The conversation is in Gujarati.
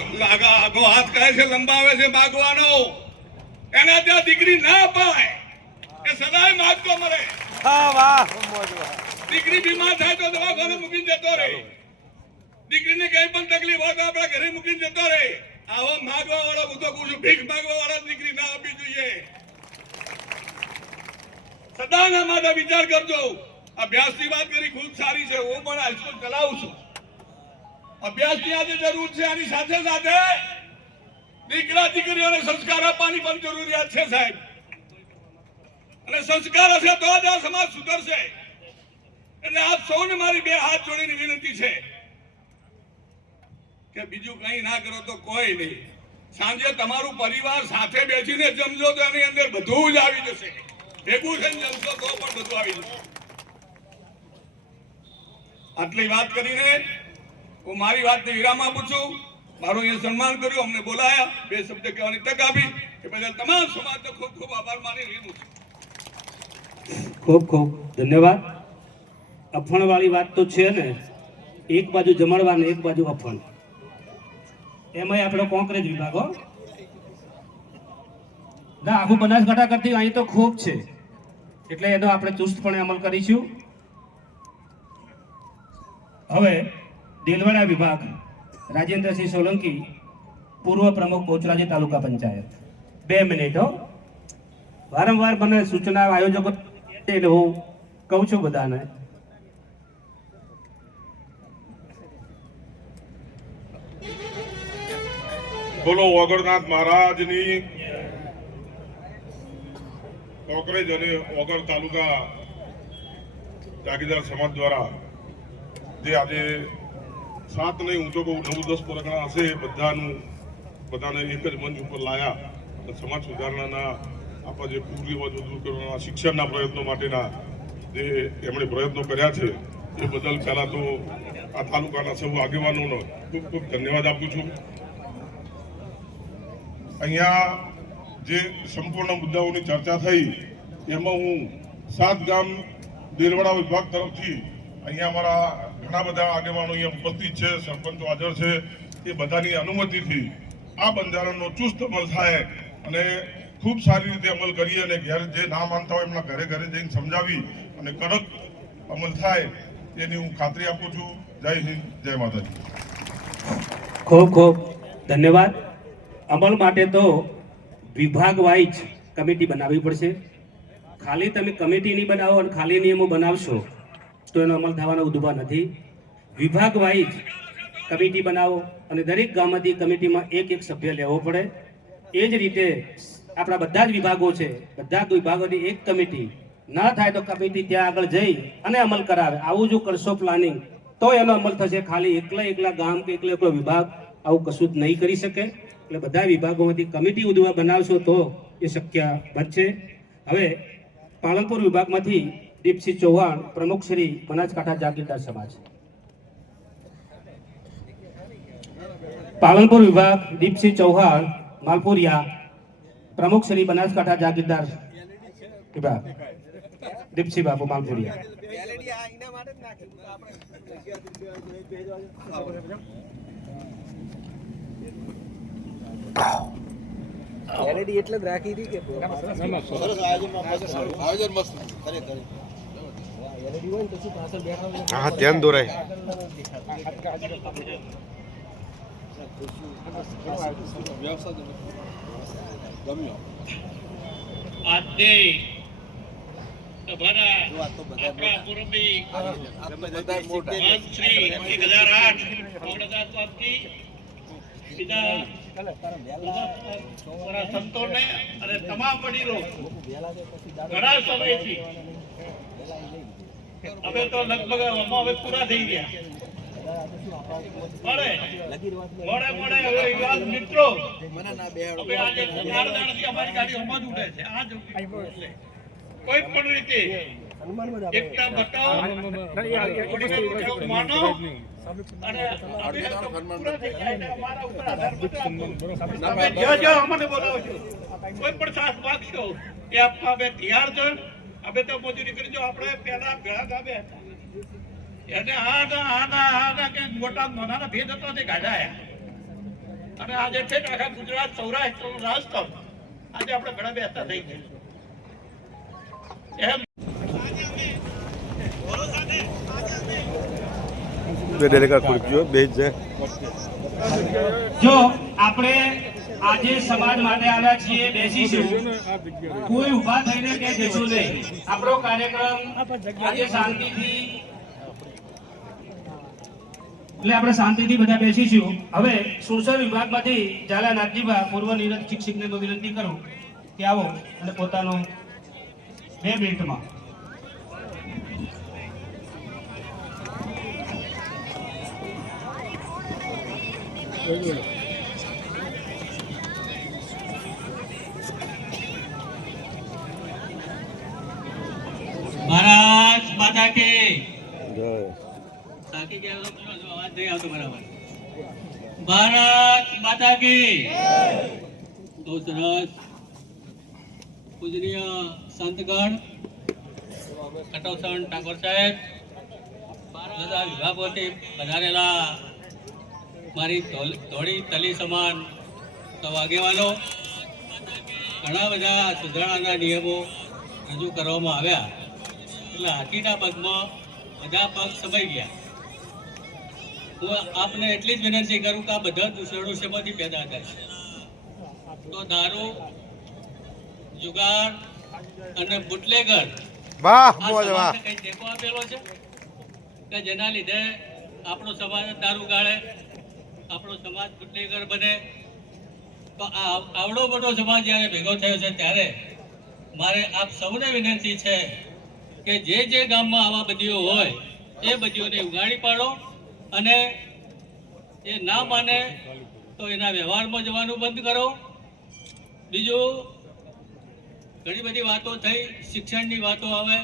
આગો આગો હાથ કહે છે લંબાવે છે માગવાનો. એના ત્યાં દીકરી ના અપાય એ સદાય માગતો મરે. દીકરી બીમાર થાય તો દવાખાને મૂકીને જતો રહે. દીકરીને કઈ પણ તકલીફ હોય તો આપણા ઘરે મૂકીને જતો રહે. આવો માગવા વાળો હું તો કહું છું ભીખ માગવા વાળા દીકરી ના આપવી જોઈએ. સદાના માટે વિચાર કરજો. અભ્યાસની વાત કરી ખૂબ સારી છે હું પણ હાઈસ્કૂલ ચલાવું છું. અભ્યાસની આજે જરૂર છે, આની સાથે સાથે દીકરા દીકરીઓને સંસ્કાર આપવાની પણ જરૂરિયાત છે સાહેબ. અને સંસ્કાર હશે તો જ આ સમાજ સુધરશે. એટલે આપ સૌને મારી બે હાથ જોડીની વિનંતી છે કે બીજું કંઈ ના કરો તો કોઈ નહીં. સાંજે તમારું પરિવાર સાથે બેસીને જમજો તો એની અંદર બધું જ આવી જશે. ભેગું થઈને જમશો તો પણ બધું આવી જશે. આટલી વાત કરીને હું મારી વાતને વિરામ આપું છું. મારું અહીંયા સન્માન કર્યું, અમને બોલાયા. બે શબ્દ કહેવાની તક આપી એ બદલ તમામ સમાજનો ખૂબ ખૂબ આભાર માની રહ્યું છું. ખૂબ ખૂબ ધન્યવાદ. અફણ વાળી વાત તો છે ને, એક બાજુ જમણવાર ને એક બાજુ અફણ. એમાંય આપણો કોંક્રેજ વિભાગ ના, આખું બનાસકાંઠા કરતી અહીં તો ખૂબ છે. એટલે એનો આપણે ચુસ્તપણે અમલ કરીશું. હવે દેલવાડા વિભાગ, રાજેન્દ્રસિંહ સોલંકી, પૂર્વ પ્રમુખ બોચરાજી તાલુકા પંચાયત. બે મિનિટ હો. વારંવાર મને સૂચના આયોજકો એટલે હું કહું છું બધાને. બોલો ઓગળનાથ મહારાજની કોકરેજ અને ઓગળ તાલુકા જાગીરદાર સમાજ દ્વારા જે આજે સાત નહીં, હું તો કહું, નવ દસ પરગણા હશે, બધાનું, બધાને એક જ મંચ ઉપર લાયા. અને સમાજ સુધારણાના આપણા જે કુરિવાજો દૂર કરવાના, શિક્ષણના પ્રયત્નો માટેના જે એમણે પ્રયત્નો કર્યા છે, એ બદલ પહેલાં તો આ તાલુકાના સૌ આગેવાનોનો ખૂબ ખૂબ ધન્યવાદ આપું છું. અહીંયા જે સંપૂર્ણ મુદ્દાઓની ચર્ચા થઈ, એમાં હું સાત ગામ, દેરવાડા વિભાગ તરફથી અહીંયા અમારા ઘણા બધા આગેવાનો અહીંયા ઉપસ્થિત છે, સરપંચો હાજર છે. એ બધાની અનુમતિથી આ બંધારણનો ચુસ્ત અમલ થાય અને ખૂબ સારી રીતે અમલ કરીએ અને ઘેર જે ના માનતા હોય એમના ઘરે ઘરે જઈને સમજાવી અને કડક અમલ થાય એની હું ખાતરી આપું છું. જય હિન્દ, જય માતાજી. ખૂબ ખૂબ ધન્યવાદ. અમલ માટે તો વિભાગ વાઇઝ કમિટી બનાવવી પડશે. ખાલી તમે કમિટી નહીં બનાવો અને ખાલી નિયમો બનાવશો. તો એનો અમલ થવાનો ઉદભા નથી. વિભાગ વાઇઝ કમિટી બનાવો અને દરેક ગામમાંથી કમિટીમાં એક એક સભ્ય લેવો પડે. એ જ રીતે આપણા બધા જ વિભાગો છે, બધા જ વિભાગોની એક કમિટી ના થાય તો કમિટી ત્યાં આગળ જઈ અને અમલ કરાવે. આવું જો કરશો પ્લાનિંગ, તો એનો અમલ થશે. ખાલી એકલા એકલા ગામ કે એકલો એકલો વિભાગ આવું કશું જ નહીં કરી શકે. એટલે બધા વિભાગોમાંથી કમિટી ઉદવા બનાવશો તો એ શક્ય બનશે. હવે પાલનપુર વિભાગમાંથી દીપસિંહ ચૌહાણ પ્રમુખ શ્રી બનાસકાંઠા જાગીરદાર સમાજ પાલનપુર વિભાગ દીપસિંહ ચૌહાણ માલપુરિયા પ્રમુખ શ્રી બનાસકાંઠા જાગીરદાર વિભાગ દીપસિંહ બાપુ માલપુરિયા એલઈડી એટલે જ રાખી હતી કે એલઈડી હોય ને તો શું હોય હા ધ્યાન દોરાય. આજે તમારા સંતોને તો લગભગ હવે પૂરા થઈ ગયા મોડે મોડે અમારી ગાડી કોઈ પણ રીતે એકતા બતાવો. માનો. અને અમે તો પૂરા થઈ અમારા ઉપર આધાર તમે જ્યાં. જ્યાં અમને બોલાવો કોઈ પણ સાથ માગશો એ આપવા અમે તૈયાર છો. અમે તો મજૂરી કરી જો આપણે પહેલા ભેળા ગામે હતા એને આના આના આના કે મોટા નાના ભેદ હતો તે ગાઢાયા અને આજે છે આખા ગુજરાત સૌરાષ્ટ્ર રાજસ્થાન આજે આપણે ઘણા બેસતા થઈ ગયા. એમ આપણે શાંતિથી એટલે આપણે શાંતિથી બધા બેસીશું હવે સુરસર વિભાગમાંથી ઝાલા પૂર્વ નિવૃત્ત શિક્ષકને વિનંતી કરું કે આવો અને પોતાનો બે મિનિટમાં ભારત માતા કે. સાકી કે અવાજ નહીં આવતો બરાબર. ભારત માતા કી. બહુ સરસ. પૂજનીય સંતગણ. કટોસણ ઠાકોર સાહેબ. બધા વિભાગોથી પધારેલા મારી થોડી તલી સમાન સૌ આગેવાનો ઘણા બધા સુધારણાના નિયમો રજૂ કરવામાં આવ્યા. એટલે હાથીના પગમાં બધા પગ સમાઈ ગયા. હું આપને એટલી જ વિનંતી કરું કે આ બધા દૂષણો શેમાંથી પેદા થાય છે? તો દારૂ જુગાર અને બુટલેગર વાહ સમાજને ટેકો આપેલો છે? કે જેના લીધે આપણો સમાજ દારૂ ગાળે? આપણો સમાજ બુટલેગર બને, તો આ આવડો મોટો સમાજ જ્યારે ભેગો થયો છે ત્યારે મારે આપ સૌને વિનંતી છે કે જે જે ગામમાં આવા બધીઓ હોય, એ બધીઓને ઉગાડી પાડો અને એ ના માને તો એના વ્યવહારમાં જવાનું બંધ કરો. બીજું, ઘણી બધી વાતો થઈ, શિક્ષણની વાતો આવે